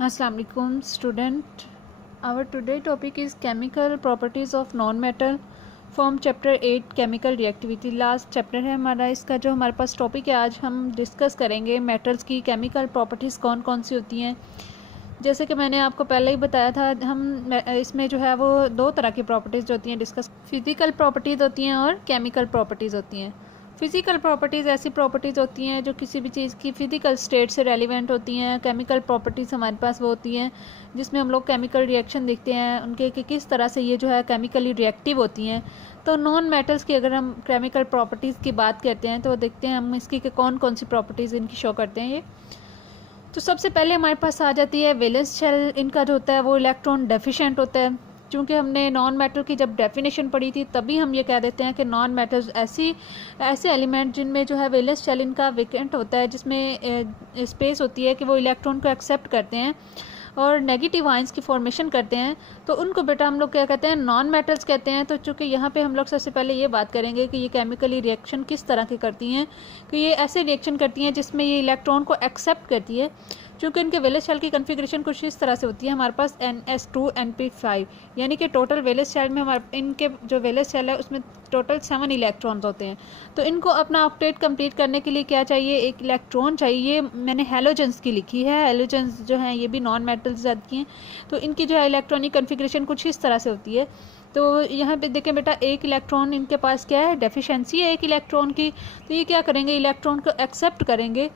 Assalamu alaikum student. Our today topic is chemical properties of non-metal from chapter 8 chemical reactivity. Last chapter है हमारा, इसका जो हमारे पास topic है आज हम डिस्कस करेंगे मेटल्स की केमिकल प्रॉपर्टीज़ कौन कौन सी होती हैं। जैसे कि मैंने आपको पहले ही बताया था, हम इसमें जो है वो दो तरह की प्रॉपर्टीज़ होती हैं डिस्कस, फिज़िकल प्रॉपर्टीज़ होती हैं और केमिकल प्रॉपर्टीज़ होती हैं। फ़िज़िकल प्रॉपर्टीज़ ऐसी प्रॉपर्टीज़ होती हैं जो किसी भी चीज़ की फ़िज़िकल स्टेट से रेलिवेंट होती हैं। केमिकल प्रॉपर्टीज़ हमारे पास वो होती हैं जिसमें हम लोग केमिकल रिएक्शन देखते हैं उनके कि किस तरह से ये जो है केमिकली रिएक्टिव होती हैं। तो नॉन मेटल्स की अगर हम केमिकल प्रॉपर्टीज़ की बात करते हैं तो देखते हैं हम इसकी कि कौन कौन सी प्रॉपर्टीज़ इनकी शो करते हैं ये। तो सबसे पहले हमारे पास आ जाती है वैलेंस शेल। इनका जो होता है वो इलेक्ट्रॉन डेफिशिएंट होता है। चूँकि हमने नॉन मेटल की जब डेफिनेशन पढ़ी थी तभी हम ये कह देते हैं कि नॉन मेटल्स ऐसे एलिमेंट जिनमें जो है वैलेंस शेल इनका वेकेंट होता है, जिसमें स्पेस होती है कि वो इलेक्ट्रॉन को एक्सेप्ट करते हैं और नेगेटिव आयंस की फॉर्मेशन करते हैं, तो उनको बेटा हम लोग क्या कहते हैं, नॉन मेटल्स कहते हैं। तो चूँकि यहाँ पे हम लोग सबसे पहले ये बात करेंगे कि ये केमिकली रिएक्शन किस तरह की करती हैं, कि ये ऐसे रिएक्शन करती हैं जिसमें ये इलेक्ट्रॉन को एक्सेप्ट करती है। चूँकि इनके वैलेंस शेल की कन्फिग्रेशन कुछ इस तरह से होती है, हमारे पास NS2 NP5, यानी कि टोटल वैलेंस शेल में हमारे इनके जो वैलेंस शेल है उसमें टोटल 7 इलेक्ट्रॉन्स होते हैं। तो इनको अपना ऑक्टेट कंप्लीट करने के लिए क्या चाहिए, एक इलेक्ट्रॉन चाहिए। मैंने हेलोजेंस की लिखी है, हेलोजेंस जो हैं ये भी नॉन मेटल्स की हैं। तो इनकी जो है इलेक्ट्रॉनिक कन्फिग्रेशन कुछ इस तरह से होती है। तो यहाँ पे देखें बेटा, एक इलेक्ट्रॉन इनके पास क्या है, डेफिशिएंसी है एक इलेक्ट्रॉन की। तो ये क्या करेंगे, इलेक्ट्रॉन को एक्सेप्ट करेंगे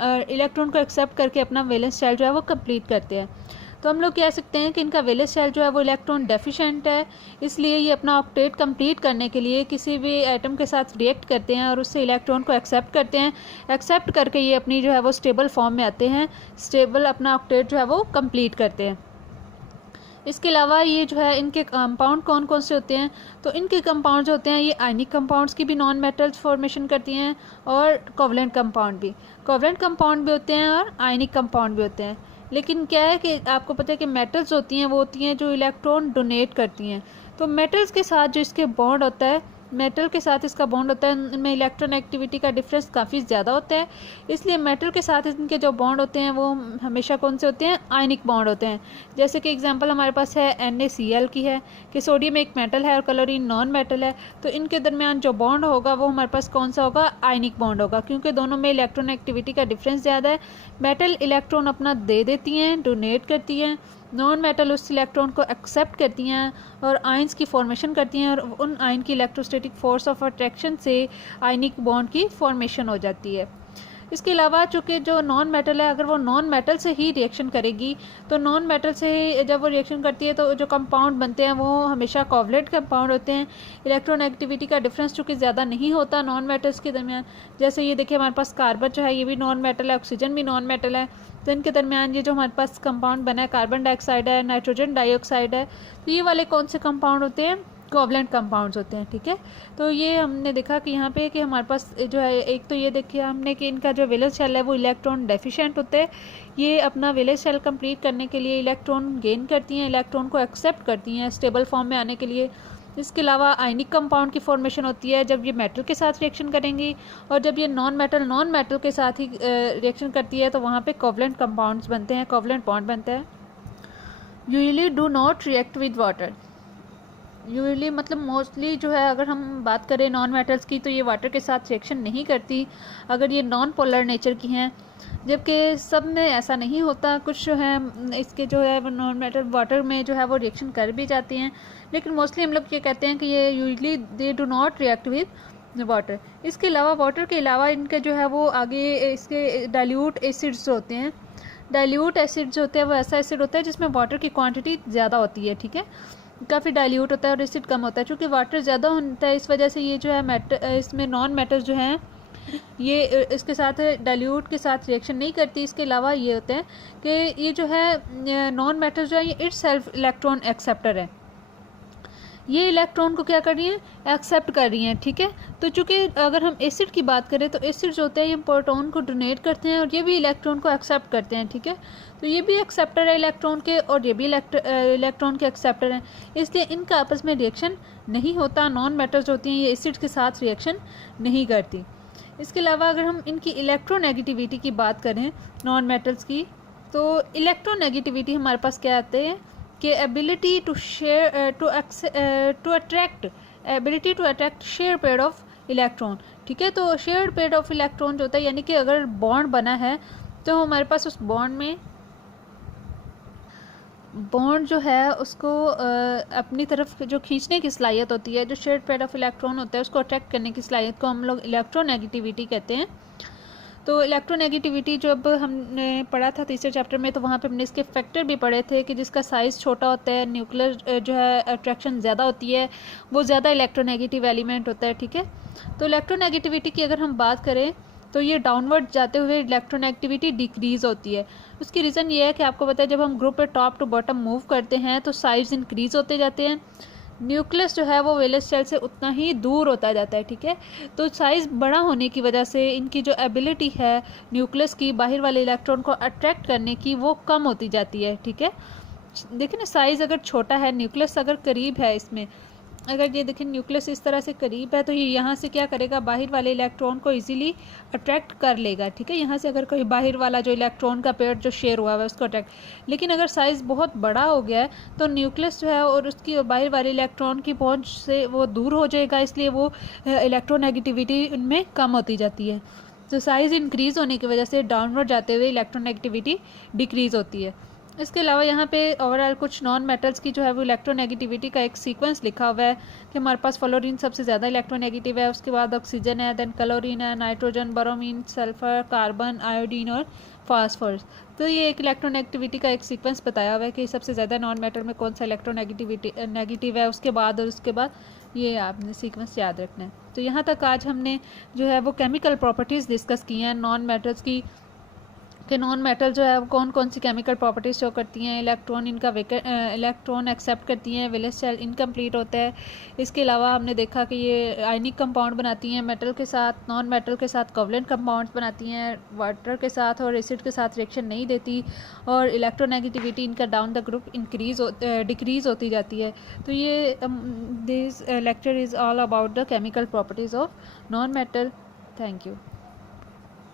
और इलेक्ट्रॉन को एक्सेप्ट करके अपना वैलेंस शेल जो है वो कंप्लीट करते हैं। तो हम लोग कह सकते हैं कि इनका वैलेंस शेल जो है वो इलेक्ट्रॉन डेफिशिएंट है, इसलिए ये अपना ऑक्टेट कंप्लीट करने के लिए किसी भी एटम के साथ रिएक्ट करते हैं और उससे इलेक्ट्रॉन को एक्सेप्ट करते हैं। एक्सेप्ट करके ये अपनी जो है वो स्टेबल फॉर्म में आते हैं, स्टेबल अपना ऑक्टेट जो है वो कंप्लीट करते हैं। इसके अलावा ये जो है इनके कंपाउंड कौन कौन से होते हैं, तो इनके कंपाउंड जो होते हैं ये आयनिक कंपाउंड्स की भी नॉन मेटल्स फॉर्मेशन करती हैं और कोवलेंट कंपाउंड भी होते हैं और आयनिक कंपाउंड भी होते हैं। लेकिन क्या है कि आपको पता है कि मेटल्स होती हैं वो होती हैं जो इलेक्ट्रॉन डोनेट करती हैं। तो मेटल्स के साथ जो इसके बॉन्ड होता है, मेटल के साथ इसका बॉन्ड होता है, उनमें इलेक्ट्रॉन एक्टिविटी का डिफरेंस काफ़ी ज़्यादा होता है, इसलिए मेटल के साथ इनके जो बॉन्ड होते हैं वो हमेशा कौन से होते हैं, आयनिक बॉन्ड होते हैं। जैसे कि एग्जांपल हमारे पास है NaCl की है कि सोडियम एक मेटल है और क्लोरीन नॉन मेटल है, तो इनके दरमियान जो बॉन्ड होगा वो हमारे पास कौन सा होगा, आयनिक बॉन्ड होगा, क्योंकि दोनों में इलेक्ट्रॉन एक्टिविटी का डिफरेंस ज़्यादा है। मेटल इलेक्ट्रॉन अपना दे देती हैं, डोनेट करती हैं, नॉन मेटल उस इलेक्ट्रॉन को एक्सेप्ट करती हैं और आयंस की फॉर्मेशन करती हैं और उन आयन की इलेक्ट्रोस्टैटिक फोर्स ऑफ अट्रैक्शन से आयनिक बॉन्ड की फॉर्मेशन हो जाती है। इसके अलावा चूँकि जो नॉन मेटल है, अगर वो नॉन मेटल से ही रिएक्शन करेगी, तो नॉन मेटल से जब वो रिएक्शन करती है तो जो कंपाउंड बनते हैं वो हमेशा कोवलेंट कंपाउंड होते हैं। इलेक्ट्रॉन एक्टिविटी का डिफरेंस चूँकि ज़्यादा नहीं होता नॉन मेटल्स के दरमियान। जैसे ये देखिए हमारे पास कार्बन जो है ये भी नॉन मेटल है, ऑक्सीजन भी नॉन मेटल है, तो इनके दरमियान ये जो हमारे पास कंपाउंड बना है, कार्बन डाइऑक्साइड है, नाइट्रोजन डाइऑक्साइड है, तो ये वाले कौन से कंपाउंड होते हैं, कोवलेंट कंपाउंड्स होते हैं। ठीक है, तो ये हमने देखा कि यहाँ पे कि हमारे पास जो है एक तो ये देखिए हमने कि इनका जो वैलेंस शेल है वो इलेक्ट्रॉन डेफिशिएंट होते हैं। ये अपना वैलेंस शेल कंप्लीट करने के लिए इलेक्ट्रॉन गेन करती हैं, इलेक्ट्रॉन को एक्सेप्ट करती हैं स्टेबल फॉर्म में आने के लिए। इसके अलावा आयनिक कंपाउंड की फॉर्मेशन होती है जब ये मेटल के साथ रिएक्शन करेंगी, और जब ये नॉन मेटल के साथ ही रिएक्शन करती है तो वहाँ पे कोवलेंट कंपाउंड्स बनते हैं, कोवलेंट बॉन्ड बनता है। Usually do not react with water. Usually मतलब मोस्टली जो है अगर हम बात करें नॉन मेटल्स की तो ये वाटर के साथ रिएक्शन नहीं करती अगर ये नॉन पोलर नेचर की हैं, जबकि सब में ऐसा नहीं होता। कुछ जो है इसके जो है नॉन मेटल वाटर में जो है वो रिएक्शन कर भी जाती हैं, लेकिन मोस्टली हम लोग ये कहते हैं कि ये usually they do not react with water. इसके अलावा वाटर के अलावा इनके जो है वो आगे इसके डाइल्यूट एसिड्स होते हैं। डाइल्यूट एसिड जो होते हैं वो ऐसा एसिड होता है जिसमें वाटर की क्वांटिटी ज़्यादा होती है। ठीक है, काफ़ी डाइल्यूट होता है और एसिड कम होता है। चूँकि वाटर ज़्यादा होता है इस वजह से ये जो है इसमें नॉन मेटल्स जो हैं ये इसके साथ डाइल्यूट के साथ रिएक्शन नहीं करती। इसके अलावा ये होते हैं कि ये जो है नॉन मेटल्स जो है ये इट सेल्फ इलेक्ट्रॉन एक्सेप्टर है, ये इलेक्ट्रॉन को क्या कर रही हैं, एक्सेप्ट कर रही हैं। ठीक है, तो चूँकि अगर हम एसिड की बात करें तो एसिड जो होते हैं ये प्रोटॉन को डोनेट करते हैं और ये भी इलेक्ट्रॉन को एक्सेप्ट करते हैं। ठीक है, तो ये भी एक्सेप्टर है इलेक्ट्रॉन के और ये भी इलेक्ट्रॉन के एक्सेप्टर हैं, इसलिए इनका आपस में रिएक्शन नहीं होता। नॉन मेटल्स होती हैं ये एसिड के साथ रिएक्शन नहीं करती। इसके अलावा अगर हम इनकी इलेक्ट्रोनेगेटिविटी की बात करें नॉन मेटल्स की, तो इलेक्ट्रोनेगेटिविटी हमारे पास क्या आते हैं कि ability to share to attract ability to attract share pair of electron. ठीक है, तो शेयर पेयर ऑफ इलेक्ट्रॉन जो होता है, यानी कि अगर बॉन्ड बना है तो हमारे पास उस बॉन्ड जो है उसको अपनी तरफ जो खींचने की सलाहियत होती है, जो शेयर्ड पेयर ऑफ इलेक्ट्रॉन होता है उसको अट्रैक्ट करने की सलाहियत को हम लोग इलेक्ट्रोनेगेटिविटी कहते हैं। तो इलेक्ट्रोनेगेटिविटी जब हमने पढ़ा था तीसरे चैप्टर में, तो वहाँ पे हमने इसके फैक्टर भी पढ़े थे कि जिसका साइज़ छोटा होता है, न्यूक्लियर जो है अट्रैक्शन ज़्यादा होती है, वो ज़्यादा इलेक्ट्रोनेगेटिव एलिमेंट होता है। ठीक है, तो इलेक्ट्रोनेगेटिविटी की अगर हम बात करें तो ये डाउनवर्ड जाते हुए इलेक्ट्रोनेगेटिविटी डिक्रीज़ होती है। उसकी रीज़न ये है कि आपको पता है जब हम ग्रुप पे टॉप टू बॉटम मूव करते हैं तो साइज़ इंक्रीज़ होते जाते हैं, न्यूक्लियस जो है वो वैलेंस शेल से उतना ही दूर होता जाता है। ठीक है, तो साइज़ बड़ा होने की वजह से इनकी जो एबिलिटी है न्यूक्लियस की बाहर वाले इलेक्ट्रॉन को अट्रैक्ट करने की, वो कम होती जाती है। ठीक है, देखिए ना, साइज़ अगर छोटा है, न्यूक्लियस अगर करीब है, इसमें अगर ये देखें न्यूक्लियस इस तरह से करीब है तो ये यहाँ से क्या करेगा, बाहर वाले इलेक्ट्रॉन को इजीली अट्रैक्ट कर लेगा। ठीक है, यहाँ से अगर कोई बाहर वाला जो इलेक्ट्रॉन का पेयर जो शेयर हुआ है उसको अट्रैक्ट, लेकिन अगर साइज़ बहुत बड़ा हो गया है तो न्यूक्लियस जो है और उसकी बाहर वाले इलेक्ट्रॉन की पहुँच से वो दूर हो जाएगा, इसलिए वो इलेक्ट्रोनेगेटिविटी उनमें कम होती जाती है। तो साइज़ इंक्रीज़ होने की वजह से डाउनवर्ड जाते हुए इलेक्ट्रोनेगेटिविटी डिक्रीज़ होती है। इसके अलावा यहाँ पे ओवरऑल कुछ नॉन मेटल्स की जो है वो इलेक्ट्रोनेगेटिविटी का एक सीक्वेंस लिखा हुआ है कि हमारे पास फ्लोरीन सबसे ज़्यादा इलेक्ट्रोनेगेटिव है, उसके बाद ऑक्सीजन है, देन क्लोरीन है, नाइट्रोजन, बोरोमीन, सल्फर, कार्बन, आयोडीन और फास्फोरस। तो ये एक इलेक्ट्रोनेगेटिविटी का एक सीक्वेंस बताया हुआ है कि सबसे ज़्यादा नॉन मेटल में कौन सा इलेक्ट्रोनेगेटिविटी नेगेटिव है, उसके बाद और उसके बाद ये आपने सीक्वेंस याद रखना है। तो यहाँ तक आज हमने जो है वो केमिकल प्रॉपर्टीज़ डिस्कस की हैं नॉन मेटल्स की, कि नॉन मेटल जो है वो कौन कौन सी केमिकल प्रॉपर्टीज शो करती हैं, इलेक्ट्रॉन इनका इलेक्ट्रॉन एक्सेप्ट करती हैं, वैलेंस शेल इनकम्प्लीट होता है। इसके अलावा हमने देखा कि ये आयनिक कंपाउंड बनाती हैं, मेटल के साथ नॉन मेटल के साथ कोवलेंट कंपाउंड्स बनाती हैं, वाटर के साथ और एसिड के साथ रिएक्शन नहीं देती, और इलेक्ट्रोनेगेटिविटी इनका डाउन द ग्रुप डिक्रीज़ होती जाती है। तो ये this lecture is all about the chemical properties of non metal. Thank you.